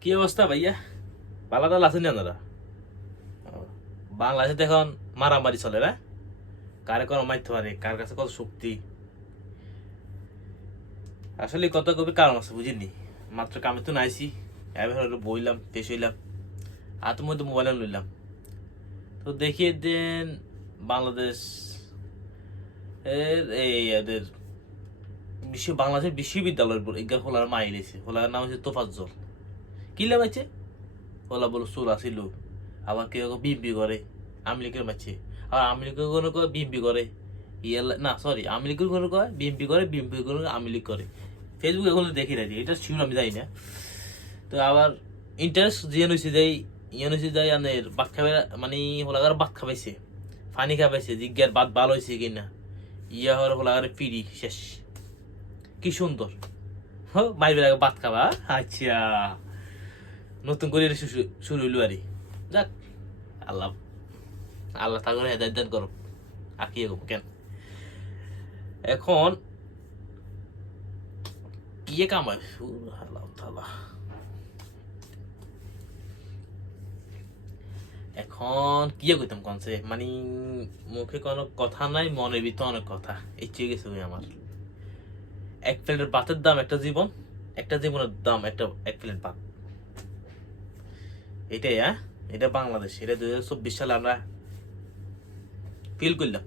কি অবস্থা ভাইয়া? পালাটাল আছেন আপনারা? ও, বাংলাদেশে তো এখন মারামারি চলে না, কারে কোনো মারতে পারে, কার কাছে কত শক্তি। আসলে কত কবি কারণ আছে বুঝিনি। মাত্র কামে তো নাইছি, এবার হলো বইলাম, পেশ হইলাম, হাতের মধ্যে মোবাইল লইলাম, তো দেখিয়ে দেন বাংলাদেশ এর এই এদের বাংলাদেশের বিশ্ববিদ্যালয়ের এগা খোলার মাইলেছে, খোলার নাম হচ্ছে তোফাজ্জল। কি লাগাইছে? ওলা বলো চোর আসিল, আবার কেউ বিএমপি করে, আওয়ামী লীগের মারছে, আর আওয়ামী লীগের কোনো কয় বিএমপি করে, না সরি আওয়ামী লীগের কোনো কয় বিএমপি করে, বিএমপি কোনো আওয়ামী লীগ করে। ফেসবুকে এখন দেখি রাখি, এটা শিউর আমি যাই না। তো আবার ইন্টারেস্ট যে নইছে যাই, নইছে যাই আনের ভাত খাবে, মানে হোলাগার ভাত খাবাইছে, পানি খাবাইছে, জিজ্ঞার ভাত ভালো হয়েছে কিনা, ইয়া হওয়ার হোলাগারে পিড়ি শেষ। কি সুন্দর মাইবের আগে ভাত খাবা। আচ্ছা, নতুন করে শুরু হইল আরে। যাক, আল্লাহ আল্লাহ তা করে হেদায়ত দান করো, আর কি কেন এখন কি কামায় এখন কি কইতাম কনসে, মানে মুখে কোনো কথা নাই, মনের ভিতরে অনেক কথা। এই চেয়ে গেছে আমার। এক প্লেটের ভাতের দাম একটা জীবন, একটা জীবনের দাম একটা এক প্লেট ভাত। এটাই এটা বাংলাদেশ, এটা 2024 সালে আমরা ফিল করলাম।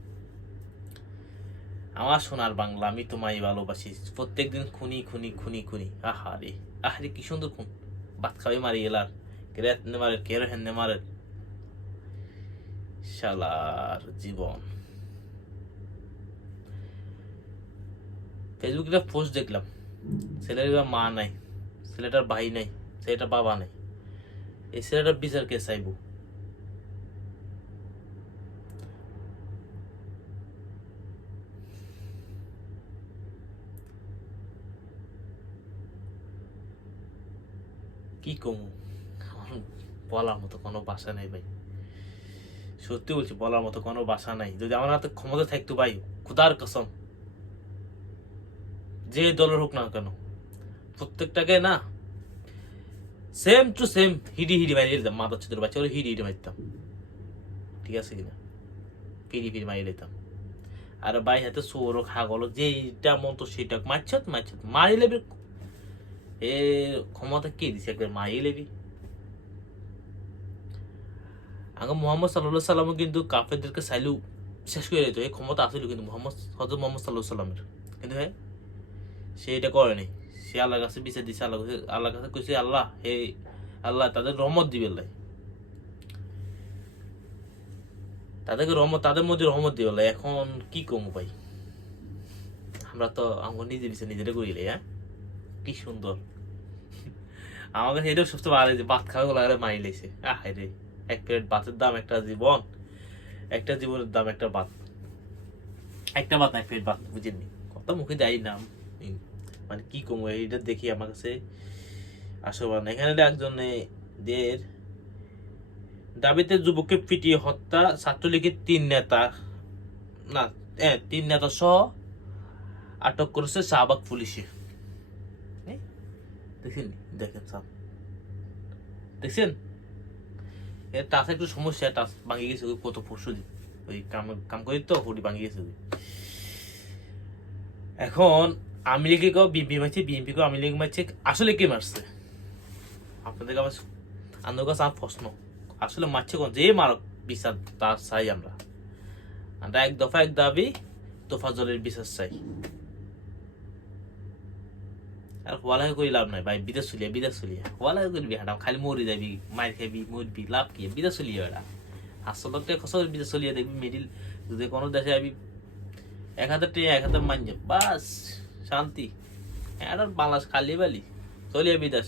আমার সোনার বাংলা, আমি তোমায় ভালোবাসি, প্রত্যেকদিন খুনি খুনি খুনি খুনি। আহারে আহারে কি সুন্দর খুন, ভাত খাওয়াই মারি এলার, কেরে হেনে মারে, কেরে হেনে মারে, শালার জীবন। ফেসবুকে একটা পোস্ট দেখলাম, ছেলেটার মা নাই, ছেলেটার ভাই নাই, ছেলেটার বাবা নাই, এই ছেলেটার বিচার কে চাইব? কি কমু, বলার মতো কোনো ভাষা নেই ভাই, সত্যি বলছি, বলার মতো কোনো ভাষা নাই। যদি আমার হাতে ক্ষমতা থাকতো ভাই, খুদার কসম, যে দলের হোক না কেন, প্রত্যেকটাকে না সেম টু সেম হিডি হিডি মারিয়ে দিতাম। মাথা ছোট বাচ্চা করে হিডি হিডি মারতাম, ঠিক আছে কিনা, ফিরি ফিরি মারিয়ে দিতাম। আর ভাই হাতে সৌর খাগল যেটা মন তো সেটা মারছত মারছত মারি লেবি। এ ক্ষমতা কে দিছে, একবার মারিয়ে লেবি। আগে মোহাম্মদ সাল্লাহ সাল্লামও কিন্তু কাফেরদেরকে চাইলেও শেষ করে দিত, এই ক্ষমতা আসলে কিন্তু হযরত মোহাম্মদ সাল্লাহ সাল্লামের, কিন্তু হ্যাঁ সে এটা করেনি। সে আল্লাহর কাছে বিচার দিছে, আল্লাহর কাছে কইছে, আল্লাহ হে আল্লাহ তাদের রহমত দিবে, তাদেরকে রহমত, তাদের মধ্যে রহমত দিবে। এখন কি কমু ভাই, আমরা তো আমার নিজে বিচার নিজেরা করিলে। কি সুন্দর, আমার কাছে এটাও সবচেয়ে ভালো যে ভাত খাওয়া লাগে মাই লেছে। রে, এক প্লেট ভাতের দাম একটা জীবন, একটা জীবনের দাম একটা ভাত, একটা ভাত এক প্লেট ভাত, বুঝেননি? কত মুখে দেয় নাম, মানে কি কমু এইটা দেখি আমার কাছে আসবান। এখানে একজনের দাবিতে যুবককে পিটিয়ে হত্যা, ছাত্রলীগের 3 নেতা, না 3 নেতা সহ আটক করেছে শাহবাগ পুলিশে। দেখেন, দেখেন সব দেখছেন, এর টাচ একটু সমস্যা, টাচ ভাঙিয়ে গেছে কত পরশু দিন, ওই কাম কাম করি তো হুডি ভাঙিয়ে গেছে। এখন আওয়ামী লীগে কেউ বিএনপি মারছে, বিএনপি কেউ আওয়ামী লীগ মারছে, আসলে কে মারছে? আপনাদের কাছে আমার কাছে আমার প্রশ্ন, আসলে মারছে কোন? যে মারক বিচার তার চাই আমরা এক দফা এক দাবি, তোফাজ্জলের বিচার চাই। আর ওয়ালাকে করি লাভ নাই ভাই, বিদেশ চলিয়া ওয়ালাকে করবি, হাঁটা খালি মরি যাবি, মার খাবি, মরবি, লাভ কি? বিদেশ চলিয়ে বেড়া, আসল খসা বিদেশ চলিয়ে দেখবি, মিডিল যদি কোনো দেশে আবি 1000 টাকা 1000 মাইন, বাস শান্তি। বাংলাদেশ খালি বালি চলিয়ে বিদেশ।